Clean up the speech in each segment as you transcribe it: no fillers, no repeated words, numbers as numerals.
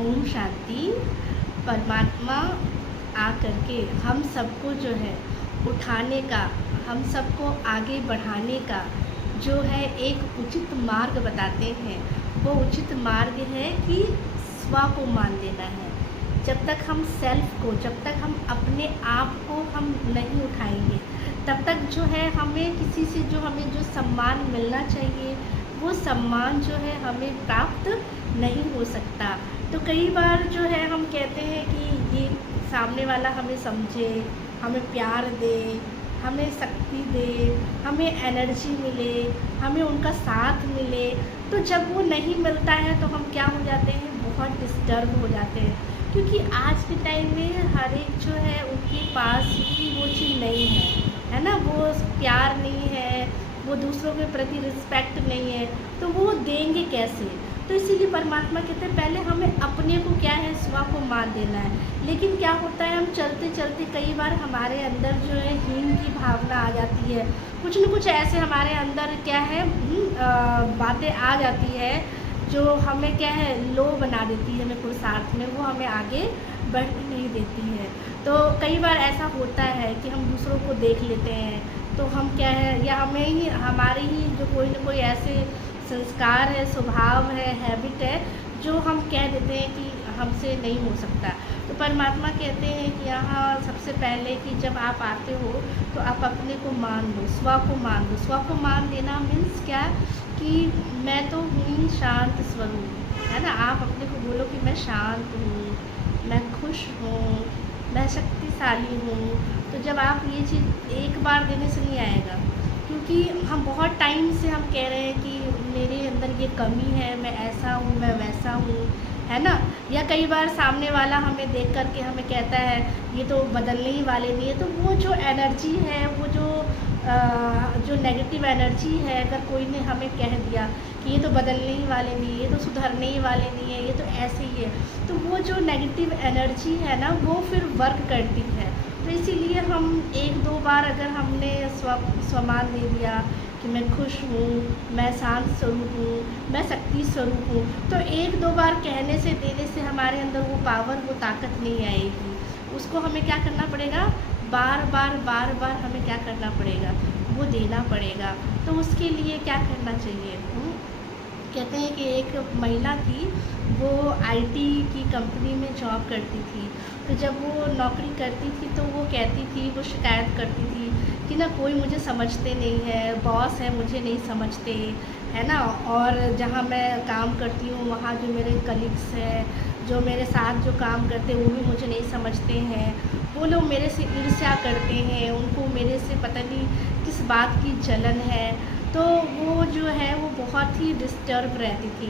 ओम शांति। परमात्मा आकर के हम सबको जो है उठाने का, हम सबको आगे बढ़ाने का जो है एक उचित मार्ग बताते हैं। वो उचित मार्ग है कि स्व को मान देना है। जब तक हम सेल्फ को, जब तक हम अपने आप को हम नहीं उठाएंगे, तब तक जो है हमें किसी से जो हमें जो सम्मान मिलना चाहिए वो सम्मान जो है हमें प्राप्त नहीं हो सकता। तो कई बार जो है हम कहते हैं कि ये सामने वाला हमें समझे, हमें प्यार दे, हमें शक्ति दे, हमें एनर्जी मिले, हमें उनका साथ मिले। तो जब वो नहीं मिलता है तो हम क्या हो जाते हैं, बहुत डिस्टर्ब हो जाते हैं, क्योंकि आज के टाइम में हर एक जो है उनके पास ही वो चीज़ नहीं है ना। वो प्यार नहीं है, वो दूसरों के प्रति रिस्पेक्ट नहीं है, तो वो देंगे कैसे। तो इसीलिए परमात्मा कहते हैं पहले हमें अपने को क्या है, स्व को मान देना है। लेकिन क्या होता है, हम चलते चलते कई बार हमारे अंदर जो है हीन की भावना आ जाती है। कुछ न कुछ ऐसे हमारे अंदर क्या है बातें आ जाती है जो हमें क्या है लो बना देती है, हमें पुरुषार्थ में वो हमें आगे बढ़ने नहीं देती है। तो कई बार ऐसा होता है कि हम दूसरों को देख लेते हैं तो हम क्या है, या हमें ही हमारे ही जो कोई न कोई ऐसे संस्कार है, स्वभाव है, हैबिट है जो हम कह देते हैं कि हमसे नहीं हो सकता। तो परमात्मा कहते हैं कि यहाँ सबसे पहले कि जब आप आते हो तो आप अपने को मान लो, स्व को मान लो। स्व को मान देना मीन्स क्या कि मैं तो हूँ शांत स्वरूप, है ना। आप अपने को बोलो कि मैं शांत हूँ, मैं खुश हूँ, मैं शक्तिशाली हूँ। तो जब आप ये चीज़ एक बार देने से नहीं आएगा, क्योंकि हम बहुत टाइम से हम कह रहे हैं कि मेरे अंदर ये कमी है, मैं ऐसा हूँ, मैं वैसा हूँ, है ना। या कई बार सामने वाला हमें देख कर के हमें कहता है ये तो बदलने ही वाले नहीं है। तो वो जो एनर्जी है, वो जो नेगेटिव एनर्जी है, अगर कोई ने हमें कह दिया कि ये तो बदलने ही वाले नहीं है, ये तो सुधरने ही वाले नहीं है, ये तो ऐसे ही है, तो वो जो नेगेटिव एनर्जी है ना वो फिर वर्क करती है। तो इसीलिए हम एक दो बार अगर हमने स्वमान दे दिया कि मैं खुश हूँ, मैं शांत स्वरूप हूँ, मैं शक्ति स्वरूप हूँ, तो एक दो बार कहने से, देने से हमारे अंदर वो पावर, वो ताकत नहीं आएगी। उसको हमें क्या करना पड़ेगा, बार बार हमें क्या करना पड़ेगा, वो देना पड़ेगा। तो उसके लिए क्या करना चाहिए, कहते हैं कि एक महिला थी, वो आईटी की कंपनी में जॉब करती थी। तो जब वो नौकरी करती थी तो वो कहती थी, वो शिकायत करती थी कि ना कोई मुझे समझते नहीं है, बॉस है मुझे नहीं समझते, है ना। और जहाँ मैं काम करती हूँ वहाँ जो मेरे कलीग्स हैं, जो मेरे साथ जो काम करते हैं वो भी मुझे नहीं समझते हैं। वो लोग मेरे से ईर्ष्या करते हैं, उनको मेरे से पता नहीं किस बात की जलन है। तो वो जो है वो बहुत ही डिस्टर्ब रहती थी।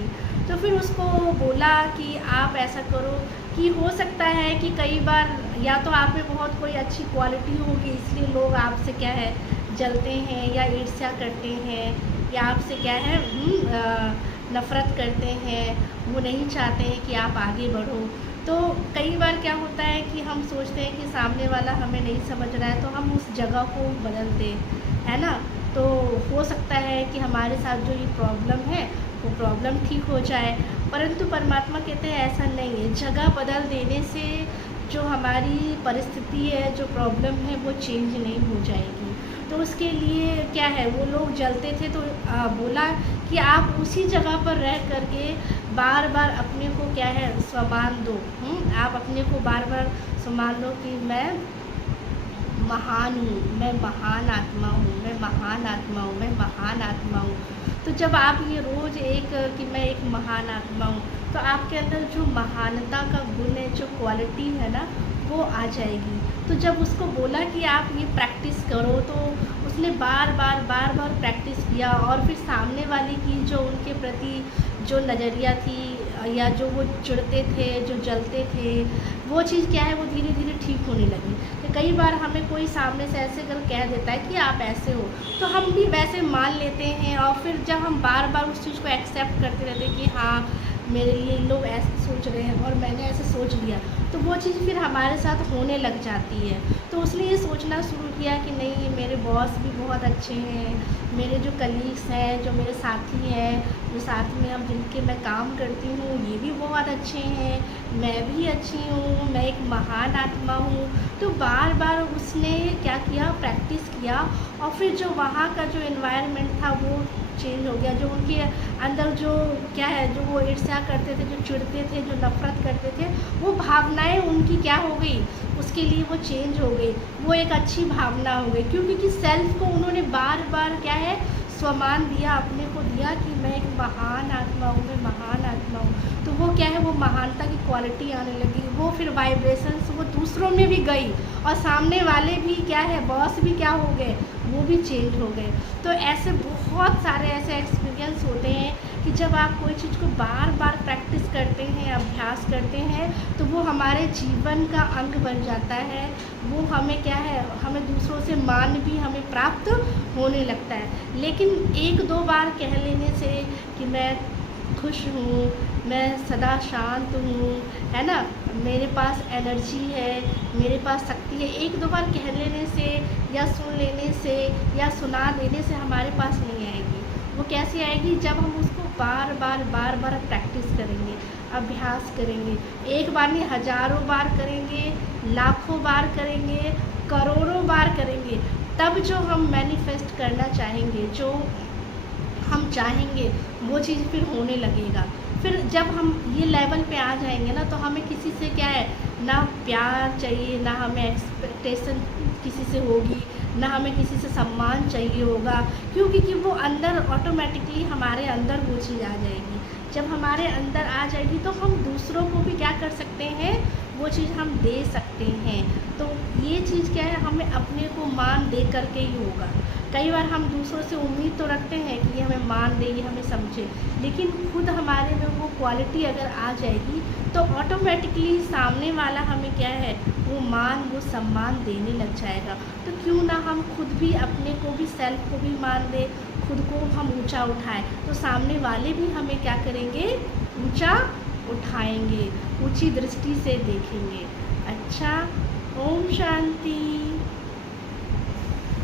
तो फिर उसको बोला कि आप ऐसा करो कि हो सकता है कि कई बार या तो आप में बहुत कोई अच्छी क्वालिटी होगी, इसलिए लोग आपसे क्या है जलते हैं या ईर्ष्या करते हैं, या आपसे क्या है नफ़रत करते हैं, वो नहीं चाहते हैं कि आप आगे बढ़ो। तो कई बार क्या होता है कि हम सोचते हैं कि सामने वाला हमें नहीं समझ रहा है तो हम उस जगह को बदल दें, है ना। तो हो सकता है कि हमारे साथ जो ये प्रॉब्लम है वो प्रॉब्लम ठीक हो जाए। परंतु परमात्मा कहते हैं ऐसा नहीं है, जगह बदल देने से जो हमारी परिस्थिति है, जो प्रॉब्लम है वो चेंज नहीं हो जाएगी। तो उसके लिए क्या है, वो लोग जलते थे तो बोला कि आप उसी जगह पर रह करके बार बार अपने को क्या है सम्मान दो। आप अपने को बार बार सम्मान दो कि मैं महान हूँ, मैं महान आत्मा हूँ, मैं महान आत्मा हूँ, मैं महान आत्मा हूँ। तो जब आप ये रोज़ एक कि मैं एक महान आत्मा हूँ, तो आपके अंदर जो महानता का गुण है, जो क्वालिटी है ना, वो आ जाएगी। तो जब उसको बोला कि आप ये प्रैक्टिस करो, तो उसने बार बार प्रैक्टिस किया। और फिर सामने वाले की जो उनके प्रति जो नज़रिया थी, या जो वो चिढ़ते थे, जो जलते थे, वो चीज़ क्या है वो धीरे धीरे ठीक होने लगी। तो कई बार हमें कोई सामने से ऐसे कर कह देता है कि आप ऐसे हो, तो हम भी वैसे मान लेते हैं। और फिर जब हम बार बार उस चीज़ को एक्सेप्ट करते रहते हैं कि हाँ मेरे लिए लोग ऐसे सोच रहे हैं और मैंने ऐसे सोच लिया, तो वो चीज़ फिर हमारे साथ होने लग जाती है। तो उसने ये सोचना शुरू किया कि नहीं, मेरे बॉस भी बहुत अच्छे हैं, मेरे जो कलीग्स हैं, जो मेरे साथी हैं, जो साथ में अब जिनके मैं काम करती हूँ, ये भी बहुत अच्छे हैं, मैं भी अच्छी हूँ, मैं एक महान आत्मा हूँ। तो बार बार उसने क्या किया, प्रैक्टिस किया, और फिर जो वहाँ का जो एनवायरनमेंट था वो चेंज हो गया। जो उनके अंदर जो क्या है, जो वो ईर्ष्या करते थे, जो चिढ़ते थे, जो नफ़रत करते थे, वो भावनाएं उनकी क्या हो गई, उसके लिए वो चेंज हो गई, वो एक अच्छी भावना हो गई। क्योंकि कि सेल्फ को उन्होंने बार बार क्या है, स्वमान दिया, अपने को दिया कि मैं एक महान आत्मा हूँ, मैं महान आत्मा हूँ। तो वो क्या है, वो महानता की क्वालिटी आने लगी, वो फिर वाइब्रेशंस वो दूसरों में भी गई, और सामने वाले भी क्या है, बॉस भी क्या हो गए, वो भी चेंज हो गए। तो ऐसे बहुत सारे ऐसे एक्सपीरियंस होते हैं कि जब आप कोई चीज़ को बार बार प्रैक्टिस करते हैं, अभ्यास करते हैं, तो वो हमारे जीवन का अंग बन जाता है। वो हमें क्या है, हमें दूसरों से मान भी हमें प्राप्त होने लगता है। लेकिन एक दो बार कह लेने से कि मैं खुश हूँ, मैं सदा शांत हूँ, है ना, मेरे पास एनर्जी है, मेरे पास शक्ति है, एक दो बार कह लेने से या सुन लेने से या सुना देने से हमारे पास नहीं आएगी। वो कैसे आएगी, जब हम उसको बार बार प्रैक्टिस करेंगे, अभ्यास करेंगे। एक बार नहीं, हज़ारों बार करेंगे, लाखों बार करेंगे, करोड़ों बार करेंगे, तब जो हम मैनिफेस्ट करना चाहेंगे, जो हम चाहेंगे, वो चीज़ फिर होने लगेगा। फिर जब हम ये लेवल पे आ जाएंगे ना, तो हमें किसी से क्या है, ना प्यार चाहिए, ना हमें एक्सपेक्टेशन किसी से होगी, ना हमें किसी से सम्मान चाहिए होगा। क्योंकि कि वो अंदर ऑटोमेटिकली हमारे अंदर वो चीज़ आ जाएगी। जब हमारे अंदर आ जाएगी तो हम दूसरों को भी क्या कर सकते हैं, वो चीज़ हम दे सकते हैं। तो ये चीज़ क्या है, हमें अपने को मान दे करके ही होगा। कई बार हम दूसरों से उम्मीद तो रखते हैं कि ये हमें मान दे, ये हमें समझे, लेकिन खुद हमारे में वो क्वालिटी अगर आ जाएगी तो ऑटोमेटिकली सामने वाला हमें क्या है, वो मान, वो सम्मान देने लग जाएगा। तो क्यों ना हम खुद भी अपने को भी, सेल्फ को भी मान दें, खुद को हम ऊंचा उठाएं, तो सामने वाले भी हमें क्या करेंगे, ऊंचा उठाएंगे, ऊंची दृष्टि से देखेंगे। अच्छा, ओम शांति।